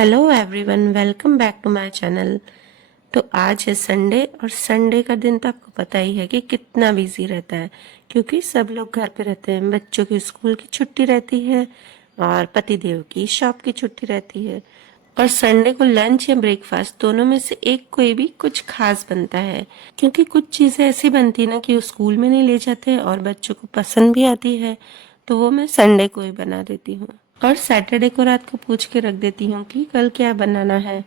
Hello everyone, welcome back to my channel. तो आज है संडे और संडे का दिन तो आपको पता ही है कि कितना बिजी रहता है, क्योंकि सब लोग घर पे रहते हैं। बच्चों की स्कूल की छुट्टी रहती है और पतिदेव की शॉप की छुट्टी रहती है। और संडे को लंच या ब्रेकफास्ट दोनों में से एक कोई भी कुछ खास बनता है, क्योंकि कुछ चीज़ें ऐसी बनती है ना कि वो स्कूल में नहीं ले जाते और बच्चों को पसंद भी आती है, तो वो मैं संडे को ही बना देती हूँ। और सैटरडे को रात को पूछ के रख देती हूँ कि कल क्या बनाना है,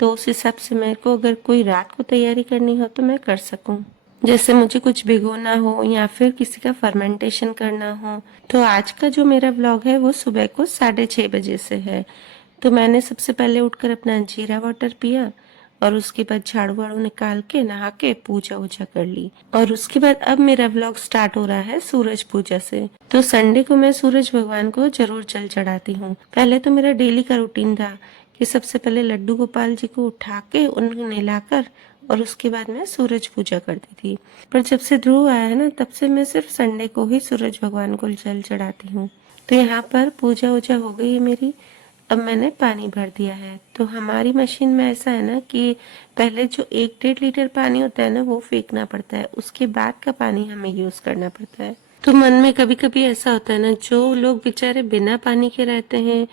तो उस हिसाब से मेरे को अगर कोई रात को तैयारी करनी हो तो मैं कर सकूँ। जैसे मुझे कुछ भिगोना हो या फिर किसी का फर्मेंटेशन करना हो। तो आज का जो मेरा व्लॉग है वो सुबह को 6:30 बजे से है। तो मैंने सबसे पहले उठकर अपना जीरा वाटर पिया और उसके बाद झाड़ू वाड़ू निकाल के नहा के पूजा वूजा कर ली। और उसके बाद अब मेरा व्लॉग स्टार्ट हो रहा है सूरज पूजा से। तो संडे को मैं सूरज भगवान को जरूर जल चढ़ाती हूँ। पहले तो मेरा डेली का रूटीन था कि सबसे पहले लड्डू गोपाल जी को उठा के उन्हें नहलाकर और उसके बाद मैं सूरज पूजा करती थी। पर जब से ध्रुव आया है ना, तब से मैं सिर्फ संडे को ही सूरज भगवान को जल चढ़ाती हूँ। तो यहाँ पर पूजा वूजा हो गई है मेरी। अब मैंने पानी भर दिया है। तो हमारी मशीन में ऐसा है ना कि पहले जो 1-1.5 लीटर पानी होता है ना वो फेंकना पड़ता है, उसके बाद का पानी हमें यूज करना पड़ता है। तो मन में कभी कभी ऐसा होता है ना, जो लोग बेचारे बिना पानी के रहते हैं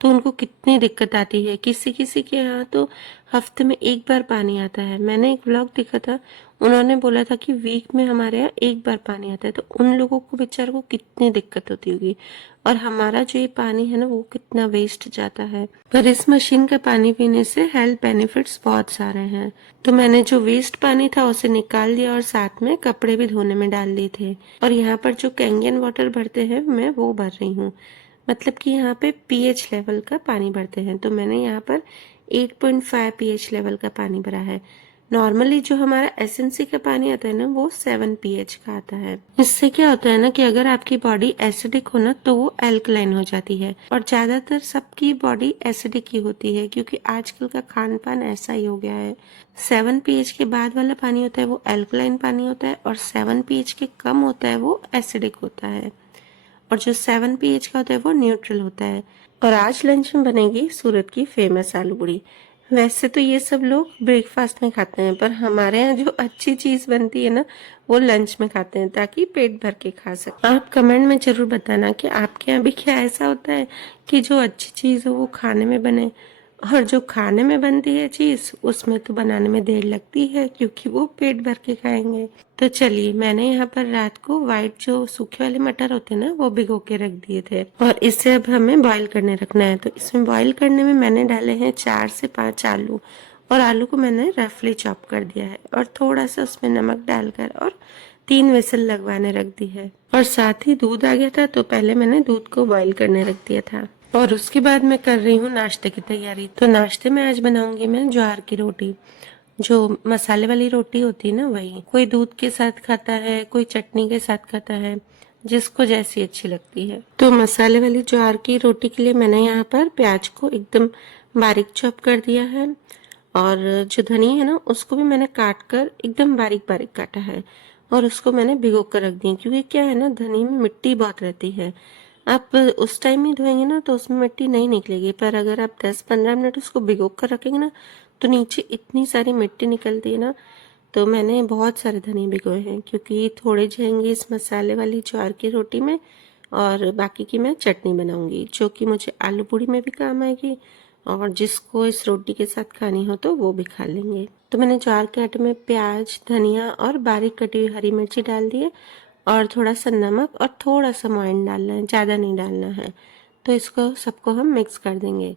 तो उनको कितनी दिक्कत आती है। किसी किसी के यहाँ तो हफ्ते में एक बार पानी आता है। मैंने एक व्लॉग देखा था, उन्होंने बोला था कि वीक में हमारे यहाँ एक बार पानी आता है। तो उन लोगों को बेचारों को कितनी दिक्कत होती होगी, और हमारा जो ये पानी है ना वो कितना वेस्ट जाता है। पर इस मशीन का पानी पीने से हेल्थ बेनिफिट्स बहुत सारे हैं। तो मैंने जो वेस्ट पानी था उसे निकाल दिया और साथ में कपड़े भी धोने में डाल दिए थे। और यहाँ पर जो कैंगन वाटर भरते हैं मैं वो भर रही हूँ। मतलब कि यहाँ पे पीएच लेवल का पानी भरते हैं। तो मैंने यहाँ पर 8.5 पीएच लेवल का पानी भरा है। नॉर्मली जो हमारा एसएनसी का पानी आता है ना वो 7 पीएच का आता है। इससे क्या होता है ना कि अगर आपकी बॉडी एसिडिक हो ना तो वो अल्कलाइन हो जाती है, और ज्यादातर सबकी बॉडी एसिडिक ही होती है, क्योंकि आजकल का खान पान ऐसा ही हो गया है। 7 पीएच के बाद वाला पानी होता है वो अल्कलाइन पानी होता है, और 7 पीएच के कम होता है वो एसिडिक होता है, और जो 7 पीएच का होता है वो न्यूट्रल होता है। और आज लंच में बनेगी सूरत की फेमस आलू पूड़ी। वैसे तो ये सब लोग ब्रेकफास्ट में खाते हैं, पर हमारे यहाँ जो अच्छी चीज बनती है ना वो लंच में खाते हैं, ताकि पेट भर के खा सके। आप कमेंट में जरूर बताना कि आपके यहाँ भी क्या ऐसा होता है कि जो अच्छी चीज हो वो खाने में बने, और जो खाने में बनती है चीज उसमें तो बनाने में देर लगती है, क्योंकि वो पेट भर के खाएंगे। तो चलिए, मैंने यहाँ पर रात को व्हाइट जो सूखे वाले मटर होते हैं ना वो भिगो के रख दिए थे, और इसे अब हमें बॉईल करने रखना है। तो इसमें बॉईल करने में मैंने डाले हैं 4 से 5 आलू, और आलू को मैंने रफली चॉप कर दिया है और थोड़ा सा उसमें नमक डालकर और 3 विसल लगवाने रख दी है। और साथ ही दूध आ गया था, तो पहले मैंने दूध को बॉईल करने रख दिया था। और उसके बाद मैं कर रही हूँ नाश्ते की तैयारी। तो नाश्ते में आज बनाऊंगी मैं ज्वार की रोटी, जो मसाले वाली रोटी होती है ना वही। कोई दूध के साथ खाता है, कोई चटनी के साथ खाता है, जिसको जैसी अच्छी लगती है। तो मसाले वाली ज्वार की रोटी के लिए मैंने यहाँ पर प्याज को एकदम बारीक चॉप कर दिया है, और जो धनिया है ना उसको भी मैंने काट कर एकदम बारीक बारीक काटा है, और उसको मैंने भिगो कर रख दी, क्योंकि क्या है ना धनिया में मिट्टी बहुत रहती है। आप उस टाइम ही धोएंगे ना तो उसमें मिट्टी नहीं निकलेगी, पर अगर आप 10-15 मिनट उसको भिगो कर रखेंगे ना तो नीचे इतनी सारी मिट्टी निकलती है ना। तो मैंने बहुत सारे धनिया भिगोए हैं, क्योंकि थोड़े जाएंगे इस मसाले वाली ज्वार की रोटी में, और बाकी की मैं चटनी बनाऊंगी जो कि मुझे आलू पूड़ी में भी काम आएगी, और जिसको इस रोटी के साथ खानी हो तो वो भी खा लेंगे। तो मैंने ज्वार के आटे में प्याज, धनिया और बारीक कटी हुई हरी मिर्ची डाल दिए, और थोड़ा सा नमक और थोड़ा सा मोयन डालना है, ज़्यादा नहीं डालना है। तो इसको सबको हम मिक्स कर देंगे।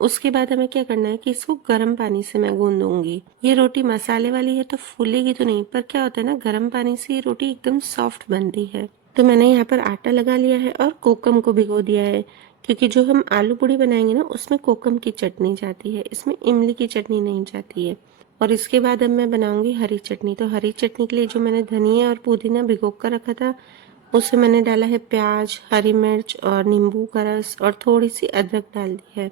उसके बाद हमें क्या करना है कि इसको गर्म पानी से मैं गूंदूंगी। ये रोटी मसाले वाली है तो फूलेगी तो नहीं, पर क्या होता है ना गर्म पानी से ये रोटी एकदम सॉफ्ट बनती है। तो मैंने यहाँ पर आटा लगा लिया है और कोकम को भिगो दिया है, क्योंकि जो हम आलू पूड़ी बनाएंगे ना उसमें कोकम की चटनी जाती है, इसमें इमली की चटनी नहीं जाती है। और इसके बाद अब मैं बनाऊंगी हरी चटनी। तो हरी चटनी के लिए जो मैंने धनिया और पुदीना भिगो कर रखा था उसमें मैंने डाला है प्याज, हरी मिर्च और नींबू का रस, और थोड़ी सी अदरक डाल दी है,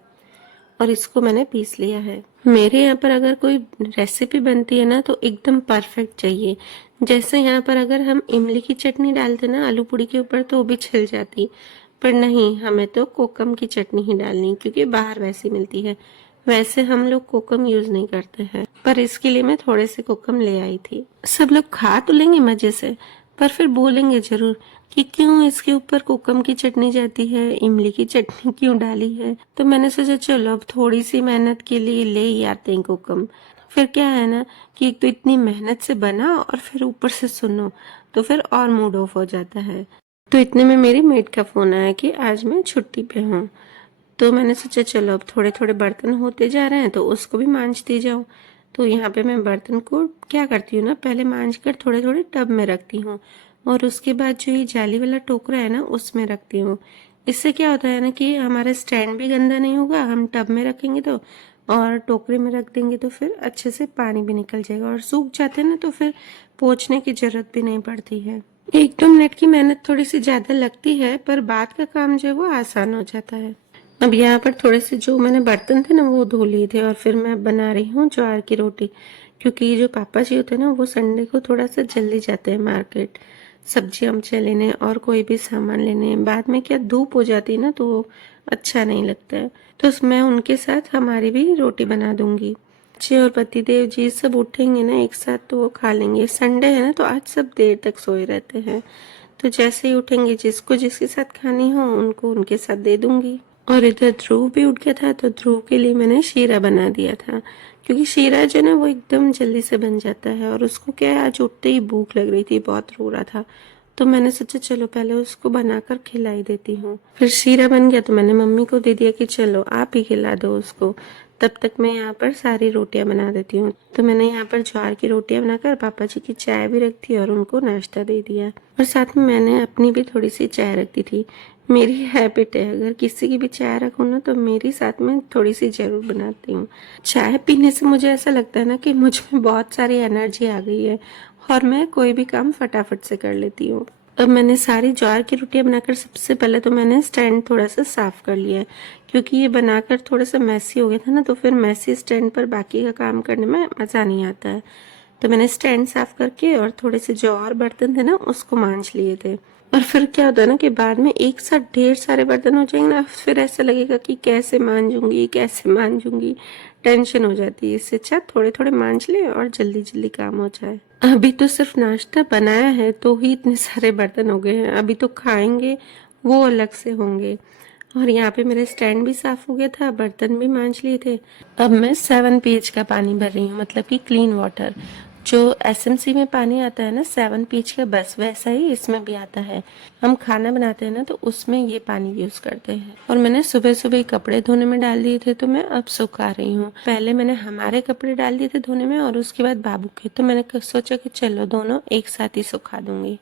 और इसको मैंने पीस लिया है। मेरे यहाँ पर अगर कोई रेसिपी बनती है ना तो एकदम परफेक्ट चाहिए। जैसे यहाँ पर अगर हम इमली की चटनी डालते ना आलू पूड़ी के ऊपर तो वो भी छिल जाती, पर नहीं, हमें तो कोकम की चटनी ही डालनी, क्योंकि बाहर वैसी मिलती है। वैसे हम लोग कोकम यूज नहीं करते हैं, पर इसके लिए मैं थोड़े से कोकम ले आई थी। सब लोग खा तो लेंगे मजे से, पर फिर बोलेंगे जरूर कि क्यों इसके ऊपर कोकम की चटनी जाती है, इमली की चटनी क्यों डाली है। तो मैंने सोचा चलो अब थोड़ी सी मेहनत के लिए ले ही आते हैं कोकम। फिर क्या है ना कि एक तो इतनी मेहनत से बना और फिर ऊपर से सुनो तो फिर और मूड ऑफ हो जाता है। तो इतने में मेरी मेड का फोन आया कि आज मैं छुट्टी पे हूँ। तो मैंने सोचा चलो अब थोड़े थोड़े बर्तन होते जा रहे हैं तो उसको भी मांजती जाऊँ। तो यहाँ पे मैं बर्तन को क्या करती हूँ ना, पहले मांज कर थोड़े थोड़े टब में रखती हूँ और उसके बाद जो ये जाली वाला टोकरा है ना उसमें रखती हूँ। इससे क्या होता है ना कि हमारा स्टैंड भी गंदा नहीं होगा, हम टब में रखेंगे तो, और टोकरे में रख देंगे तो फिर अच्छे से पानी भी निकल जाएगा और सूख जाते हैं ना तो फिर पोंछने की जरूरत भी नहीं पड़ती है। 1-2 मिनट की मेहनत थोड़ी सी ज्यादा लगती है, पर बाद का काम जो है वो आसान हो जाता है। अब यहाँ पर थोड़े से जो मैंने बर्तन थे ना वो धो लिए थे और फिर मैं बना रही हूँ ज्वार की रोटी। क्योंकि जो पापा जी होते हैं ना वो संडे को थोड़ा सा जल्दी जाते हैं मार्केट सब्जी अमचे लेने और कोई भी सामान लेने। बाद में क्या धूप हो जाती है ना तो अच्छा नहीं लगता है। तो मैं उनके साथ हमारी भी रोटी बना दूंगी। बच्चे और पतिदेव जी सब उठेंगे ना एक साथ तो वो खा लेंगे। संडे है ना तो आज सब देर तक सोए रहते हैं, तो जैसे ही उठेंगे जिसको जिसके साथ खानी हो उनको उनके साथ दे दूंगी। और इधर ध्रुव भी उठ गया था तो ध्रुव के लिए मैंने शीरा बना दिया था, क्योंकि शीरा जो ना वो एकदम जल्दी से बन जाता है और उसको क्या है आज उठते ही भूख लग रही थी, बहुत रो रहा था। तो मैंने सोचा चलो पहले उसको बनाकर खिलाई देती हूँ। फिर शीरा बन गया तो मैंने मम्मी को दे दिया कि चलो आप ही खिला दो उसको, तब तक मैं यहाँ पर सारी रोटियां बना देती हूँ। तो मैंने यहाँ पर ज्वार की रोटियां बनाकर पापा जी की चाय भी रख दी और उनको नाश्ता दे दिया, और साथ में मैंने अपनी भी थोड़ी सी चाय रख दी थी। मेरी हैबिट है अगर किसी की भी चाय रखूँ ना तो मेरी साथ में थोड़ी सी जरूर बनाती हूँ। चाय पीने से मुझे ऐसा लगता है ना कि मुझ में बहुत सारी एनर्जी आ गई है और मैं कोई भी काम फटाफट से कर लेती हूँ। अब मैंने सारी ज्वार की रोटियां बनाकर सबसे पहले तो मैंने स्टैंड थोड़ा सा साफ कर लिया है, क्योंकि ये बनाकर थोड़ा सा मैसी हो गया था ना तो फिर मैसी स्टैंड पर बाकी का काम करने में मज़ा नहीं आता है। तो मैंने स्टैंड साफ करके और थोड़े से जो और बर्तन थे ना उसको मांज लिए थे। और फिर क्या होता है ना कि बाद में एक साथ ढेर सारे बर्तन हो जाएंगे ना फिर ऐसा लगेगा कि कैसे मांजूंगी कैसे मांजूंगी, टेंशन हो जाती है। इससे अच्छा थोड़े थोड़े मांज ले और जल्दी जल्दी काम हो जाए। अभी तो सिर्फ नाश्ता बनाया है तो ही इतने सारे बर्तन हो गए हैं, अभी तो खाएंगे वो अलग से होंगे। और यहाँ पे मेरा स्टैंड भी साफ हो गया था, बर्तन भी मांज लिए थे। अब मैं 7 pH का पानी भर रही हूँ, मतलब कि क्लीन वाटर। जो एसएमसी में पानी आता है ना 7 pH का, बस वैसा ही इसमें भी आता है। हम खाना बनाते हैं ना तो उसमें ये पानी यूज करते हैं। और मैंने सुबह सुबह कपड़े धोने में डाल दिए थे तो मैं अब सुखा रही हूँ। पहले मैंने हमारे कपड़े डाल दिए थे धोने में और उसके बाद बाबू के, तो मैंने सोचा कि चलो दोनों एक साथ ही सुखा दूंगी।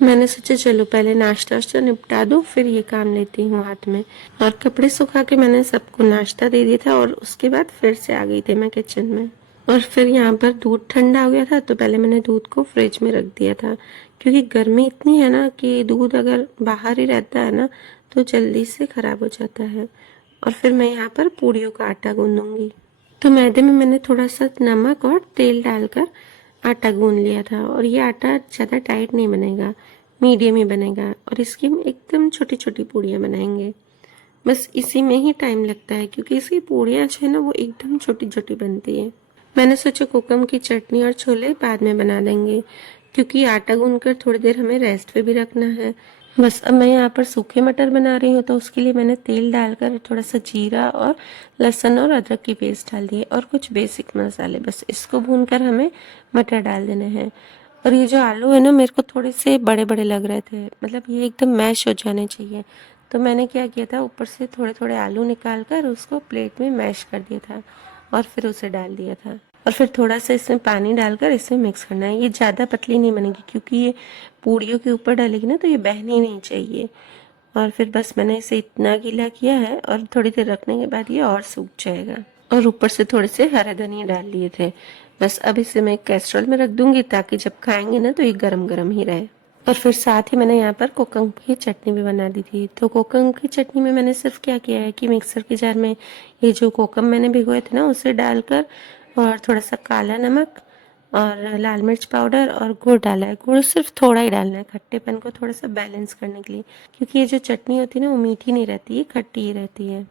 मैंने सोचा चलो पहले नाश्ता वाश्ता निपटा दूँ फिर ये काम लेती हूँ हाथ में। और कपड़े सुखा के मैंने सबको नाश्ता दे दिया था और उसके बाद फिर से आ गई थी मैं किचन में। और फिर यहाँ पर दूध ठंडा हो गया था तो पहले मैंने दूध को फ्रिज में रख दिया था, क्योंकि गर्मी इतनी है ना कि दूध अगर बाहर ही रहता है ना तो जल्दी से खराब हो जाता है। और फिर मैं यहाँ पर पूड़ियों का आटा गूंदूंगी। तो मैदे में मैंने थोड़ा सा नमक और तेल डालकर आटा गूंद लिया था, और ये आटा ज़्यादा टाइट नहीं बनेगा, मीडियम ही बनेगा। और इसकी हम एकदम छोटी छोटी पूड़ियाँ बनाएंगे। बस इसी में ही टाइम लगता है क्योंकि इसकी पूड़ियाँ जो है ना वो एकदम छोटी छोटी बनती है। मैंने सोचा कोकम की चटनी और छोले बाद में बना देंगे, क्योंकि आटा गूंदकर थोड़ी देर हमें रेस्ट पे भी रखना है। बस अब मैं यहाँ पर सूखे मटर बना रही हूँ तो उसके लिए मैंने तेल डालकर थोड़ा सा जीरा और लहसुन और अदरक की पेस्ट डाल दी है और कुछ बेसिक मसाले, बस इसको भूनकर हमें मटर डाल देने हैं। और ये जो आलू है ना मेरे को थोड़े से बड़े बड़े लग रहे थे, मतलब ये एकदम मैश हो जाने चाहिए। तो मैंने क्या किया था ऊपर से थोड़े थोड़े आलू निकाल कर उसको प्लेट में मैश कर दिया था और फिर उसे डाल दिया था। और फिर थोड़ा सा इसमें पानी डालकर इसमें मिक्स करना है। ये ज़्यादा पतली नहीं बनेगी क्योंकि ये पूड़ियों के ऊपर डालेगी ना तो ये बहनी नहीं चाहिए। और फिर बस मैंने इसे इतना गीला किया है और थोड़ी देर रखने के बाद ये और सूख जाएगा। और ऊपर से थोड़े से हरे धनिया डाल लिए थे। बस अब इसे मैं कैस्ट्रोल में रख दूंगी ताकि जब खाएंगे ना तो ये गरम गरम ही रहे। और फिर साथ ही मैंने यहाँ पर कोकम की चटनी भी बना दी थी। तो कोकम की चटनी में मैंने सिर्फ क्या किया है कि मिक्सर के जार में ये जो कोकम मैंने भिगोए थे ना उसे डालकर और थोड़ा सा काला नमक और लाल मिर्च पाउडर और गुड़ डाला है। गुड़ सिर्फ थोड़ा ही डालना है खट्टेपन को थोड़ा सा बैलेंस करने के लिए, क्योंकि ये जो चटनी होती है ना वो मीठी नहीं रहती है, खट्टी ही रहती है।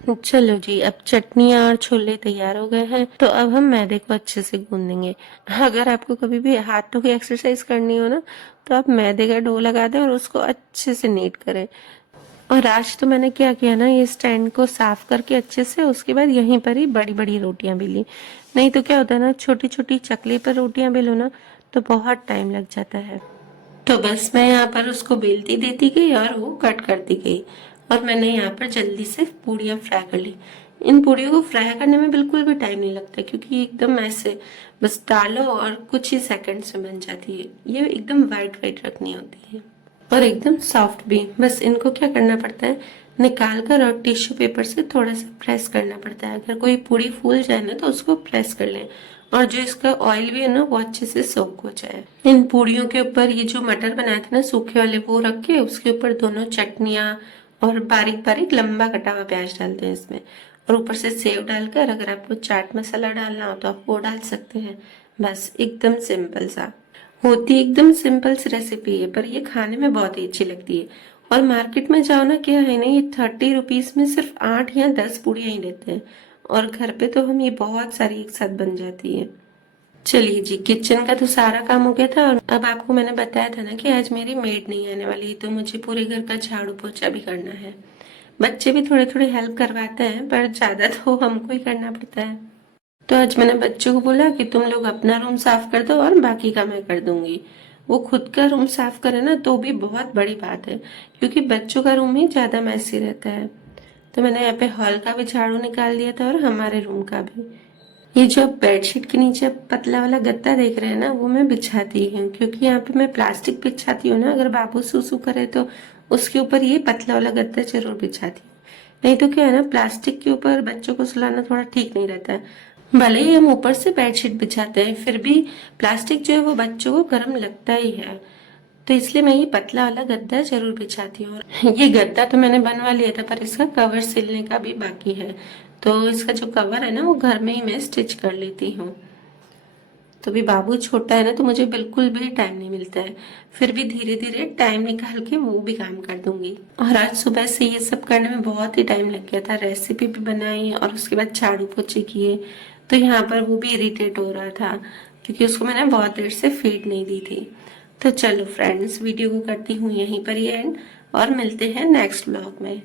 चलो जी, अब चटनियाँ और छोले तैयार हो गए हैं, तो अब हम मैदे को अच्छे से गूंदेंगे। अगर आपको कभी भी हाथों की एक्सरसाइज करनी हो ना, तो आप मैदे का डो लगा दें और उसको अच्छे से नीट करें। और आज तो मैंने क्या किया ना, ये स्टैंड को साफ करके अच्छे से, उसके बाद यहीं पर ही बड़ी बड़ी रोटियां बेली। नहीं तो क्या होता है ना, छोटी छोटी चकली पर रोटियां बेलो ना, तो बहुत टाइम लग जाता है। तो बस मैं यहाँ पर उसको बेलती देती गई और वो कट करती गई। और मैंने यहाँ पर जल्दी से पूड़ियाँ फ्राई कर ली। इन पूड़ियों को फ्राई करने में बिल्कुल भी टाइम नहीं लगता, क्योंकि एकदम ऐसे बस डालो और कुछ ही सेकंड्स में बन जाती है। ये एकदम वाइट वाइट रखनी होती है और एकदम सॉफ्ट भी। बस इनको क्या करना पड़ता है, निकाल कर और टिश्यू पेपर से थोड़ा सा प्रेस करना पड़ता है। अगर कोई पूड़ी फूल जाए ना, तो उसको प्रेस कर लें, और जो इसका ऑयल भी है ना, वो अच्छे से सोक हो जाए। इन पूड़ियों के ऊपर ये जो मटर बनाए थे ना सूखे वाले, वो रख के उसके ऊपर दोनों चटनियाँ और बारीक बारीक लंबा कटा हुआ प्याज डालते हैं इसमें, और ऊपर से सेव डालकर, अगर आपको चाट मसाला डालना हो तो आप वो डाल सकते हैं। बस एकदम सिंपल सा होती, एकदम सिंपल सी रेसिपी है, पर ये खाने में बहुत ही अच्छी लगती है। और मार्केट में जाओ ना, क्या है ना, ये 30 रुपीज में सिर्फ 8 या 10 पूड़ियाँ ही देते हैं, और घर पे तो हम ये बहुत सारी एक साथ बन जाती है। चलिए जी, किचन का तो सारा काम हो गया था, और अब आपको मैंने बताया था ना कि आज मेरी मेड नहीं आने वाली, तो मुझे पूरे घर का झाड़ू पोछा भी करना है। बच्चे भी थोड़े थोड़े हेल्प करवाते हैं, पर ज्यादा तो हमको ही करना पड़ता है। तो आज मैंने बच्चों को बोला कि तुम लोग अपना रूम साफ कर दो और बाकी का मैं कर दूंगी। वो खुद का रूम साफ करे ना, तो भी बहुत बड़ी बात है, क्योंकि बच्चों का रूम ही ज्यादा मैसी रहता है। तो मैंने यहाँ पे हॉल का भी झाड़ू निकाल दिया था और हमारे रूम का भी। ये जो आप बेडशीट के नीचे पतला वाला गद्दा देख रहे हैं ना, वो मैं बिछाती हूँ, क्योंकि यहाँ पे मैं प्लास्टिक बिछाती हूँ ना, अगर बाबू सूसू करे तो उसके ऊपर ये पतला वाला गद्दा जरूर बिछाती हूँ। नहीं तो क्या है ना, प्लास्टिक के ऊपर बच्चों को सुलाना थोड़ा ठीक नहीं रहता है। भले ही हम ऊपर से बेडशीट बिछाते हैं, फिर भी प्लास्टिक जो है वो बच्चों को गर्म लगता ही है। तो इसलिए मैं ये पतला वाला गद्दा जरूर बिछाती हूँ। और ये गद्दा तो मैंने बनवा लिया था, पर इसका कवर सिलने का भी बाकी है। तो इसका जो कवर है ना, वो घर में ही मैं स्टिच कर लेती हूँ। तो भी बाबू छोटा है ना, तो मुझे बिल्कुल भी टाइम नहीं मिलता है। फिर भी धीरे धीरे टाइम निकाल के वो भी काम कर दूंगी। और आज सुबह से ये सब करने में बहुत ही टाइम लग गया था। रेसिपी भी बनाई और उसके बाद झाड़ू पोछे किए, तो यहाँ पर वो भी इरिटेट हो रहा था, क्योंकि उसको मैंने बहुत देर से फीड नहीं दी थी। तो चलो फ्रेंड्स, वीडियो को करती हूँ यहीं पर ही एंड, और मिलते हैं नेक्स्ट व्लॉग में।